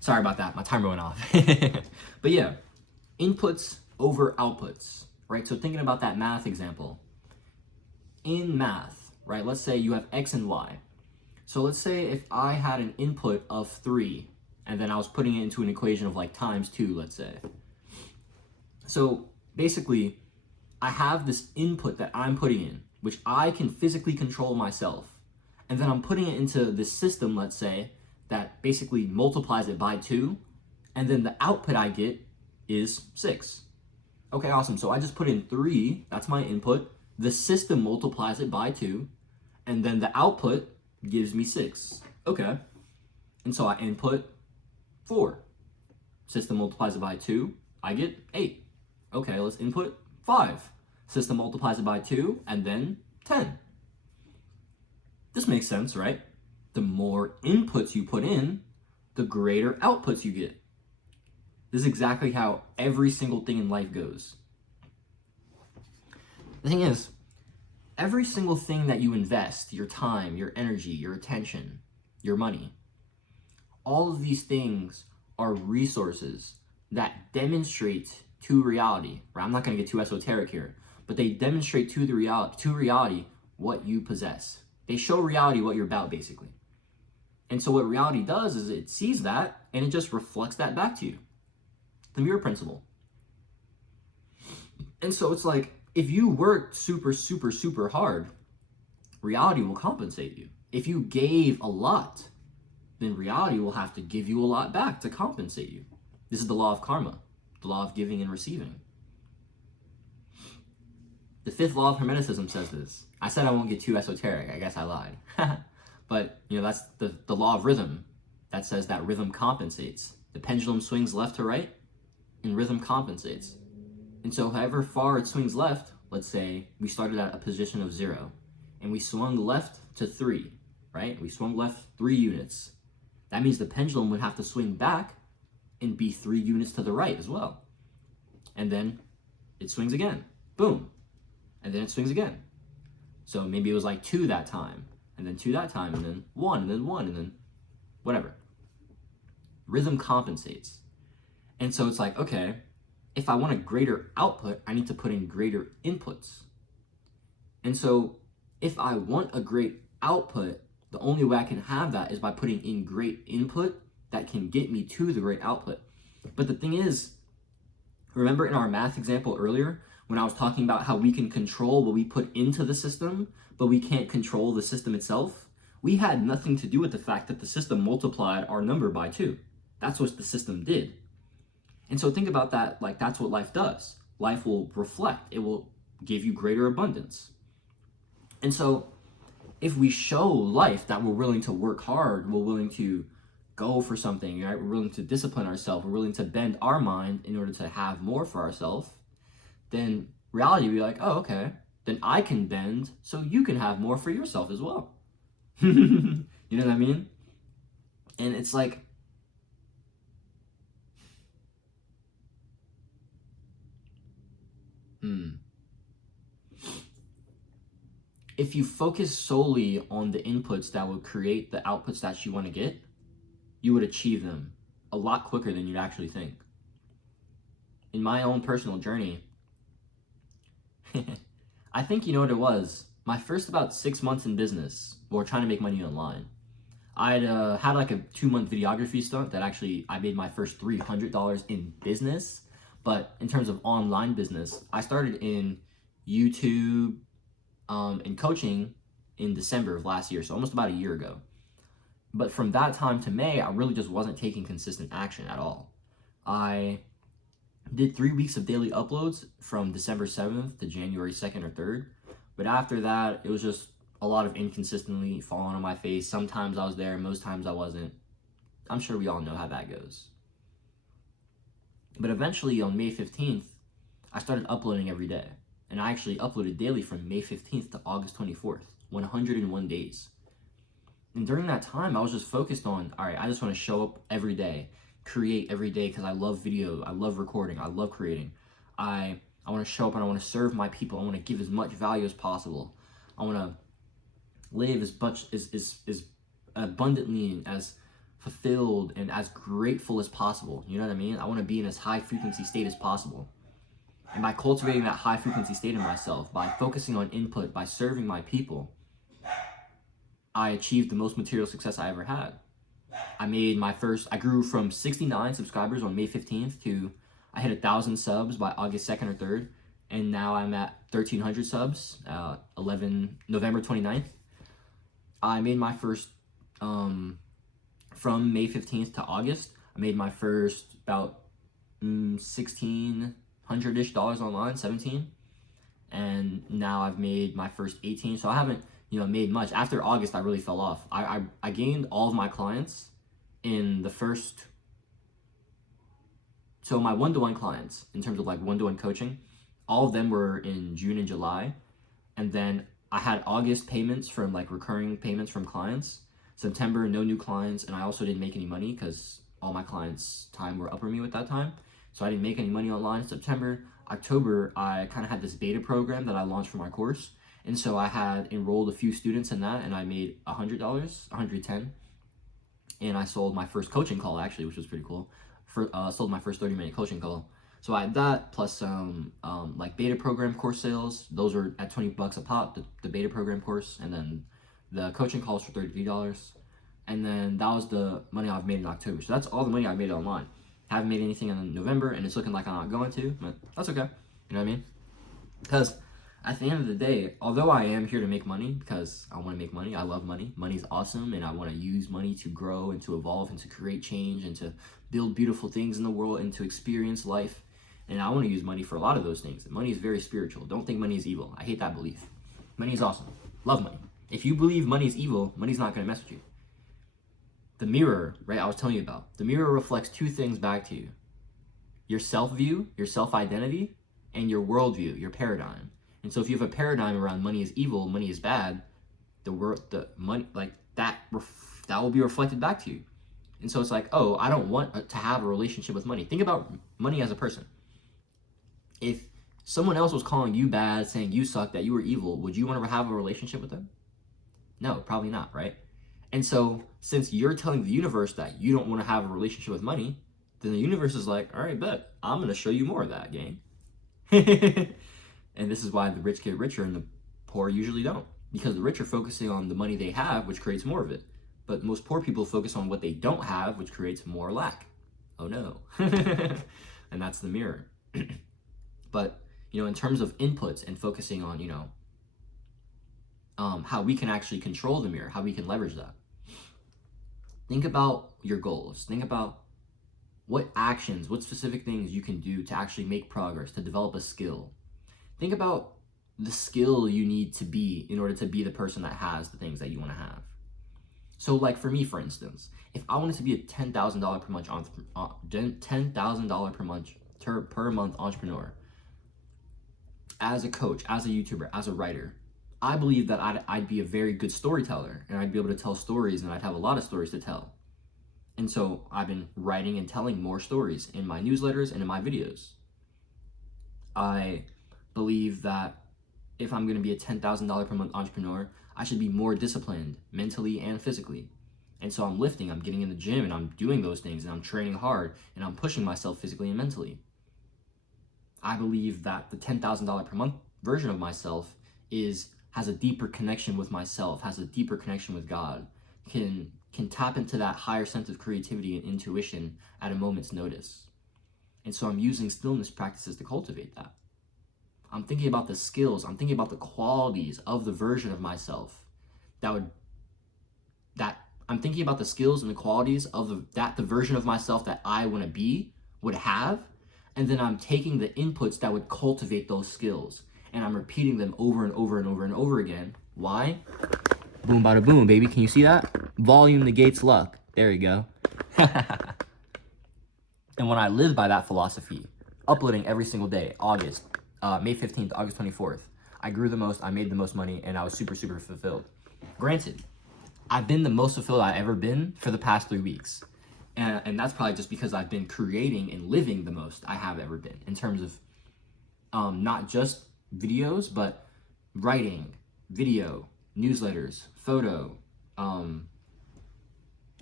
Sorry about that, my timer went off. But yeah, inputs over outputs, right? So thinking about that math example. In math, right, let's say you have x and y. So let's say if I had an input of 3, and then I was putting it into an equation of like times 2, let's say. So basically, I have this input that I'm putting in, which I can physically control myself. And then I'm putting it into this system, let's say, that basically multiplies it by 2. And then the output I get is 6. Okay, awesome. So I just put in 3, that's my input. The system multiplies it by 2. And then the output gives me 6. Okay. And so I input 4. System multiplies it by 2. I get 8. Okay, let's input 5. System multiplies it by 2, and then 10. This makes sense, right? The more inputs you put in, the greater outputs you get. This is exactly how every single thing in life goes. The thing is, every single thing that you invest, your time, your energy, your attention, your money, all of these things are resources that demonstrate to reality, right? I'm not going to get too esoteric here, but they demonstrate to reality what you possess. They show reality what you're about, basically. And so what reality does is it sees that and it just reflects that back to you. The mirror principle. And so it's like, if you work super, super, super hard, reality will compensate you. If you gave a lot, then reality will have to give you a lot back to compensate you. This is the law of karma, the law of giving and receiving. The 5th law of Hermeticism says this. I said I won't get too esoteric. I guess I lied. But, that's the law of rhythm that says that rhythm compensates. The pendulum swings left to right, and rhythm compensates. And so however far it swings left, let's say we started at a position of 0, and we swung left to 3, right? We swung left 3 units. That means the pendulum would have to swing back and be 3 units to the right as well. And then it swings again. Boom. And then it swings again. So maybe it was like 2 that time, and then 2 that time, and then 1, and then 1, and then whatever. Rhythm compensates. And so it's like, okay, if I want a greater output, I need to put in greater inputs. And so if I want a great output, the only way I can have that is by putting in great input that can get me to the great output. But the thing is, remember in our math example earlier, when I was talking about how we can control what we put into the system, but we can't control the system itself? We had nothing to do with the fact that the system multiplied our number by 2. That's what the system did. And so think about that, like that's what life does. Life will reflect, it will give you greater abundance. And so if we show life that we're willing to work hard, we're willing to go for something, right? We're willing to discipline ourselves, we're willing to bend our mind in order to have more for ourselves, then reality will be like, oh, okay, then I can bend so you can have more for yourself as well. You know what I mean? And it's like, if you focus solely on the inputs that will create the outputs that you want to get, you would achieve them a lot quicker than you'd actually think. In my own personal journey, I think you know what it was. My first about 6 months in business, or trying to make money online, I'd had like a 2-month videography stunt that actually I made my first $300 in business. But in terms of online business, I started in YouTube and coaching in December of last year, so almost about a year ago. But from that time to May, I really just wasn't taking consistent action at all. I did 3 weeks of daily uploads from December 7th to January 2nd or 3rd. But after that, it was just a lot of inconsistently falling on my face. Sometimes I was there, most times I wasn't. I'm sure we all know how that goes. But eventually on May 15th, I started uploading every day. And I actually uploaded daily from May 15th to August 24th, 101 days. And during that time, I was just focused on, all right, I just want to show up every day, create every day because I love video, I love recording, I love creating. I want to show up and I want to serve my people. I want to give as much value as possible. I want to live as much as abundantly and as fulfilled and as grateful as possible. You know what I mean? I want to be in as high frequency state as possible. And by cultivating that high frequency state in myself, by focusing on input, by serving my people, I achieved the most material success I ever had. I grew from 69 subscribers on May 15th to I hit 1,000 subs by August 2nd or 3rd. And now I'm at 1,300 subs, November 29th. I made my first, from May 15th to August, I made my first about $1,600-ish online, 17. And now I've made my first 18. So I haven't, made much. After August, I really fell off. I gained all of my clients in the first, so my one-to-one clients, in terms of like one-to-one coaching, all of them were in June and July. And then I had August payments from like recurring payments from clients. September, no new clients. And I also didn't make any money because all my clients' time were up for me at that time. So I didn't make any money online in September. October, I kind of had this beta program that I launched for my course. And so I had enrolled a few students in that, and I made $100, $110. And I sold my first coaching call, actually, which was pretty cool. Sold my first 30-minute coaching call. So I had that plus some like beta program course sales. Those are at $20 a pop, the beta program course, and then the coaching calls for $33. And then that was the money I've made in October. So that's all the money I made online. Haven't made anything in November, and it's looking like I'm not going to, but that's okay. You know what I mean? Because at the end of the day, although I am here to make money, because I want to make money, I love money. Money's awesome, and I want to use money to grow and to evolve and to create change and to build beautiful things in the world and to experience life. And I want to use money for a lot of those things. Money is very spiritual. Don't think money is evil. I hate that belief. Money is awesome. Love money. If you believe money is evil, money's not going to mess with you. The mirror, right, I was telling you about. The mirror reflects two things back to you. Your self-view, your self-identity, and your worldview, your paradigm. And so if you have a paradigm around money is evil, money is bad, the money, like that will be reflected back to you. And so it's like, oh, I don't want to have a relationship with money. Think about money as a person. If someone else was calling you bad, saying you suck, that you were evil, would you want to have a relationship with them? No, probably not, right? And so since you're telling the universe that you don't want to have a relationship with money, then the universe is like, all right, bet, I'm going to show you more of that, gang. And this is why the rich get richer and the poor usually don't. Because the rich are focusing on the money they have, which creates more of it. But most poor people focus on what they don't have, which creates more lack. Oh no. And that's the mirror. But, in terms of inputs and focusing on, how we can actually control the mirror, how we can leverage that. Think about your goals. Think about what actions, what specific things you can do to actually make progress, to develop a skill. Think about the skill you need to be in order to be the person that has the things that you want to have. So like for me, for instance, if I wanted to be a $10,000 per month per month entrepreneur, as a coach, as a YouTuber, as a writer, I believe that I'd be a very good storyteller, and I'd be able to tell stories, and I'd have a lot of stories to tell. And so I've been writing and telling more stories in my newsletters and in my videos. I believe that if I'm going to be a $10,000 per month entrepreneur, I should be more disciplined mentally and physically. And so I'm lifting, I'm getting in the gym, and I'm doing those things, and I'm training hard, and I'm pushing myself physically and mentally. I believe that the $10,000 per month version of myself has a deeper connection with myself, has a deeper connection with God, can tap into that higher sense of creativity and intuition at a moment's notice. And so I'm using stillness practices to cultivate that. I'm thinking about the skills, I'm thinking about the qualities of the version of myself I'm thinking about the skills and the qualities of the version of myself that I want to be, would have, and then I'm taking the inputs that would cultivate those skills, and I'm repeating them over and over and over and over again. Why? Boom, bada boom, baby. Can you see that? Volume negates luck. There you go. And when I live by that philosophy, uploading every single day, May 15th, August 24th, I grew the most, I made the most money, and I was super, super fulfilled. Granted, I've been the most fulfilled I've ever been for the past 3 weeks. And that's probably just because I've been creating and living the most I have ever been in terms of not just videos, but writing, video, newsletters, photo,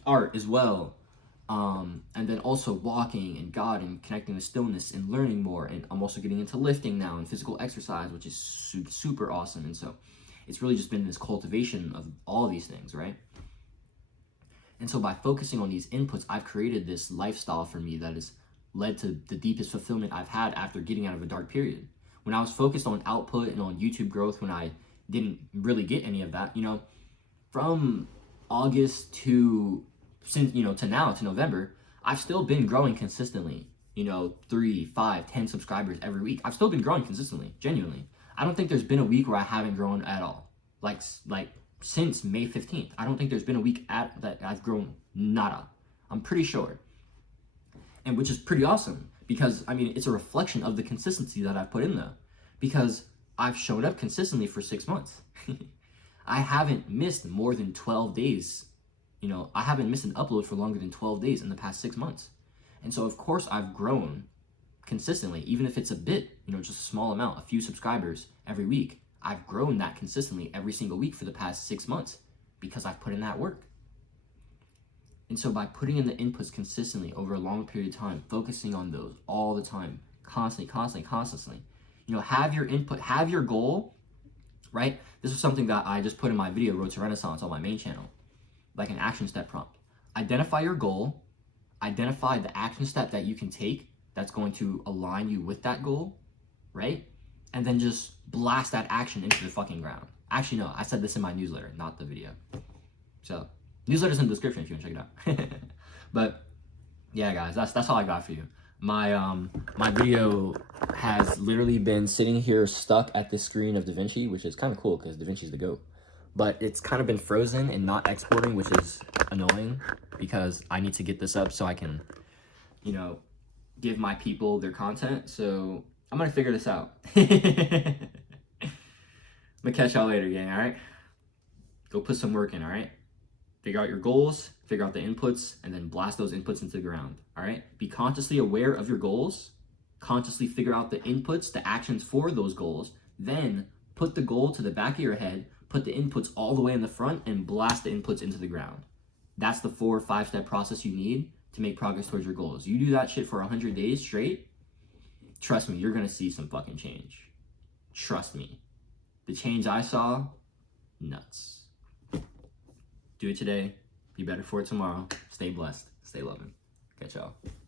art as well. And then also walking and God and connecting with stillness and learning more. And I'm also getting into lifting now and physical exercise, which is super awesome. And so it's really just been this cultivation of all these things, right? And so by focusing on these inputs, I've created this lifestyle for me that has led to the deepest fulfillment I've had after getting out of a dark period. When I was focused on output and on YouTube growth, when I didn't really get any of that, from August to now to November, I've still been growing consistently. 3, 5, 10 subscribers every week. I've still been growing consistently, genuinely. I don't think there's been a week where I haven't grown at all. Like since May 15th, I don't think there's been a week that I've grown nada. I'm pretty sure. And which is pretty awesome because, it's a reflection of the consistency that I've put in there. Because I've shown up consistently for 6 months. I haven't missed more than 12 days. I haven't missed an upload for longer than 12 days in the past 6 months. And so, of course, I've grown consistently, even if it's a bit, just a small amount, a few subscribers every week. I've grown that consistently every single week for the past 6 months because I've put in that work. And so by putting in the inputs consistently over a long period of time, focusing on those all the time, constantly, have your input, have your goal, right? This is something that I just put in my video, Road to Renaissance, on my main channel, like an action step prompt. Identify your goal, identify the action step that you can take that's going to align you with that goal, right? And then just blast that action into the fucking ground. Actually, no, I said this in my newsletter, not the video. So, newsletter's in the description if you want to check it out. But yeah, guys, that's all I got for you. My video has literally been sitting here stuck at the screen of DaVinci, which is kind of cool because DaVinci's the GOAT. But it's kind of been frozen and not exporting, which is annoying because I need to get this up so I can, give my people their content. So I'm gonna figure this out. I'm gonna catch y'all later, gang, all right? Go put some work in, all right? Figure out your goals, figure out the inputs, and then blast those inputs into the ground, all right? Be consciously aware of your goals, consciously figure out the inputs, the actions for those goals, then put the goal to the back of your head, put the inputs all the way in the front, and blast the inputs into the ground. That's the 4 or 5-step process you need to make progress towards your goals. You do that shit for 100 days straight, trust me, you're gonna see some fucking change. Trust me. The change I saw, nuts. Do it today. Be better for it tomorrow. Stay blessed. Stay loving. Catch y'all.